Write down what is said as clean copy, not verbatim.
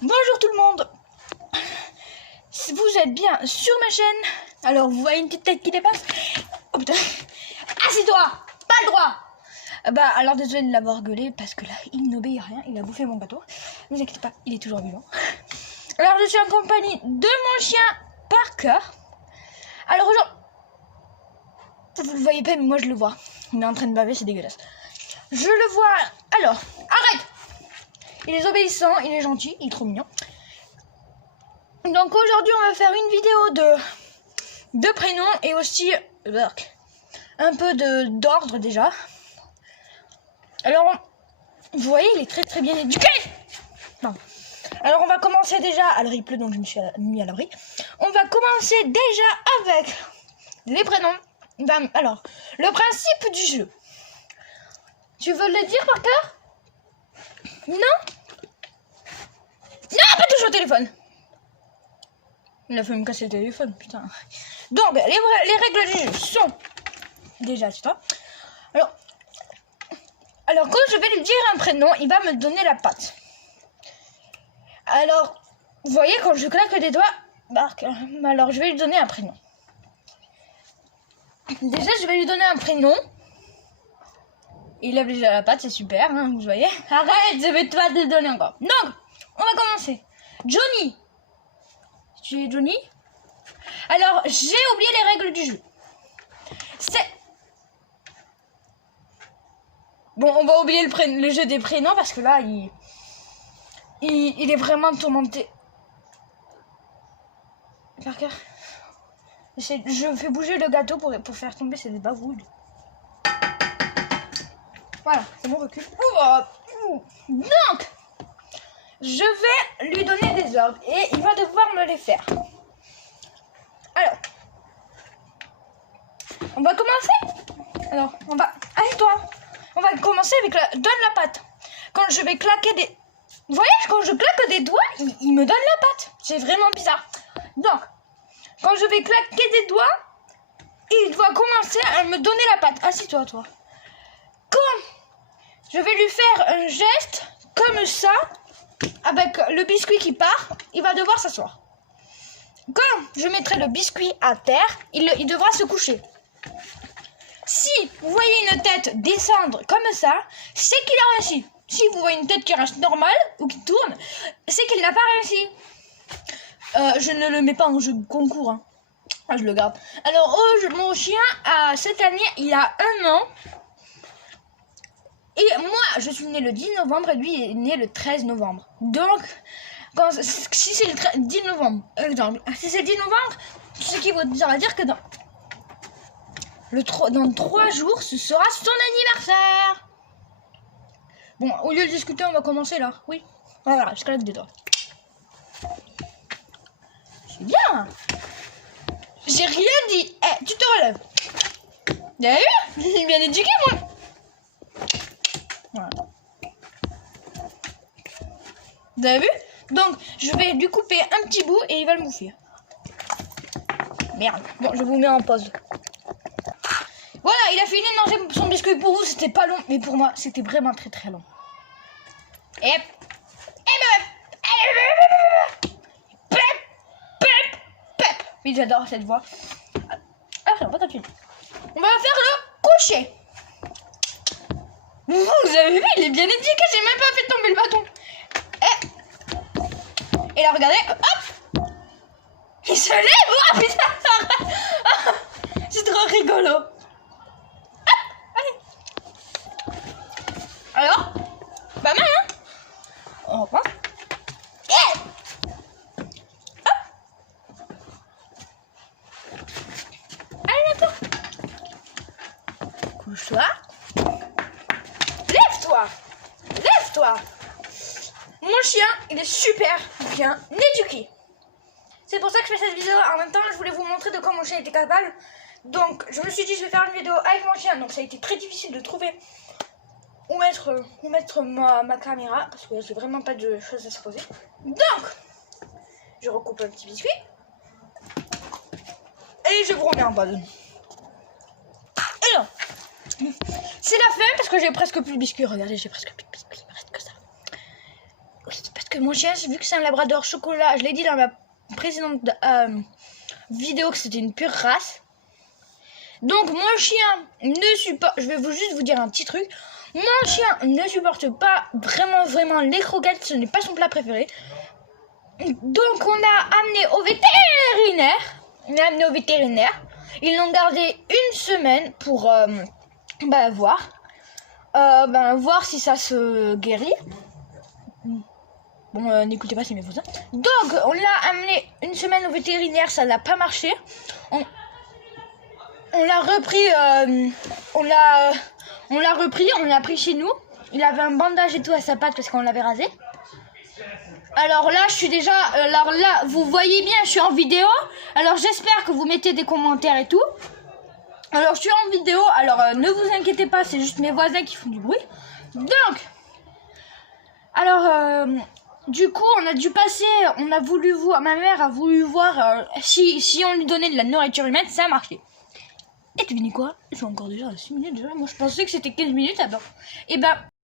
Bonjour tout le monde. Vous êtes bien sur ma chaîne. Alors vous voyez une petite tête qui dépasse. Oh putain. Assieds-toi. Pas le droit. Bah alors désolé de l'avoir gueulé parce que là il n'obéit à rien. Il a bouffé mon gâteau. Ne vous inquiétez pas, il est toujours vivant. Alors je suis en compagnie de mon chien Parker. Alors aujourd'hui, vous le voyez pas mais moi je le vois. Il est en train de baver, c'est dégueulasse. Je le vois. Alors arrête. Il est obéissant, il est gentil, il est trop mignon. Donc aujourd'hui on va faire une vidéo de prénoms et aussi un peu d'ordre déjà. Alors vous voyez il est très bien éduqué. Non. Alors on va commencer déjà, alors il pleut donc je me suis mis à l'abri. On va commencer déjà avec les prénoms. Alors le principe du jeu. Tu veux le dire par cœur? Non? Non, pas toucher au téléphone. Il a fait me casser le téléphone, putain. Donc, les règles du jeu sont... Déjà, tu vois. Alors, quand je vais lui dire un prénom, il va me donner la patte. Alors, vous voyez, quand je claque des doigts, alors je vais lui donner un prénom. Déjà, je vais lui donner un prénom. Il a déjà la patte, c'est super, hein, vous voyez. Arrête, je vais pas te le donner encore. Donc, on va commencer. Johnny. Tu es Johnny? Alors, j'ai oublié les règles du jeu. Bon, on va oublier le jeu des prénoms parce que là, il est vraiment tourmenté. Parker. Je fais bouger le gâteau pour faire tomber ces bavouilles. Voilà, c'est bon, recul. Donc, je vais lui donner des ordres et il va devoir me les faire. Alors, on va commencer. Alors, Allez-toi. On va commencer avec donne la patte. Quand je vais claquer des... Vous voyez, quand je claque des doigts, il me donne la patte. C'est vraiment bizarre. Donc, quand je vais claquer des doigts, il doit commencer à me donner la patte. Assis-toi, toi. Quand je vais lui faire un geste comme ça, avec le biscuit qui part, il va devoir s'asseoir. Quand je mettrai le biscuit à terre, il devra se coucher. Si vous voyez une tête descendre comme ça, c'est qu'il a réussi. Si vous voyez une tête qui reste normale ou qui tourne, c'est qu'il n'a pas réussi. Je ne le mets pas en jeu de concours. Hein. Je le garde. Alors, mon chien, cette année, il a 1 an. Et moi, je suis née le 10 novembre et lui est né le 13 novembre. Donc, si c'est le 10 novembre, exemple, si c'est le 10 novembre, ce qui veut dire que dans 3 jours, ce sera son anniversaire. Bon, au lieu de discuter, on va commencer là. Oui. Voilà, je claque des doigts. C'est bien. J'ai rien dit. Eh, tu te relèves. Vous avez vu? Je suis bien éduqué, moi. Voilà. Vous avez vu? Donc, je vais lui couper un petit bout et il va le bouffer. Merde. Bon, je vous mets en pause. Voilà, il a fini de manger son biscuit. Pour vous, c'était pas long, mais pour moi, c'était vraiment très long. Et oui, j'adore cette voix. Alors, on va continuer. On va faire le coucher. Vous avez vu, il est bien éduqué. J'ai même pas fait tomber le bâton. Et là, regardez, hop, il se lève. Oh putain, c'est trop rigolo. Alors, pas mal, hein? On reprend. Yeah. Allez, d'accord. Couche-toi. Lève-toi. Lève-toi. Mon chien, il est super bien éduqué. C'est pour ça que je fais cette vidéo. En même temps, je voulais vous montrer de quoi mon chien était capable. Donc, je me suis dit, je vais faire une vidéo avec mon chien. Donc, ça a été très difficile de trouver où mettre ma caméra parce que j'ai vraiment pas de choses à se poser. Donc, je recoupe un petit biscuit et je vous remets en pause. Et là, c'est la fin parce que j'ai presque plus de biscuits. Regardez, j'ai presque plus de biscuits. Il me reste que ça. Oui, parce juste que mon chien, vu que c'est un labrador chocolat, je l'ai dit dans ma précédente vidéo que c'était une pure race. Donc mon chien ne supporte, je vais juste vous dire un petit truc. Mon chien ne supporte pas vraiment les croquettes, ce n'est pas son plat préféré. Donc on l'a amené au vétérinaire. Ils l'ont gardé une semaine pour voir si ça se guérit. Bon, n'écoutez pas, c'est mes voisins. Donc on l'a amené une semaine au vétérinaire, ça n'a pas marché. On l'a repris, on l'a pris chez nous. Il avait un bandage et tout à sa patte parce qu'on l'avait rasé. Alors là, vous voyez bien, je suis en vidéo. Alors j'espère que vous mettez des commentaires et tout. Alors je suis en vidéo, alors ne vous inquiétez pas, c'est juste mes voisins qui font du bruit. Donc, alors, du coup, ma mère a voulu voir si on lui donnait de la nourriture humaine, ça a marché. Et tu dis quoi? Je suis encore déjà à 6 minutes déjà. Moi je pensais que c'était 15 minutes. Alors, et ben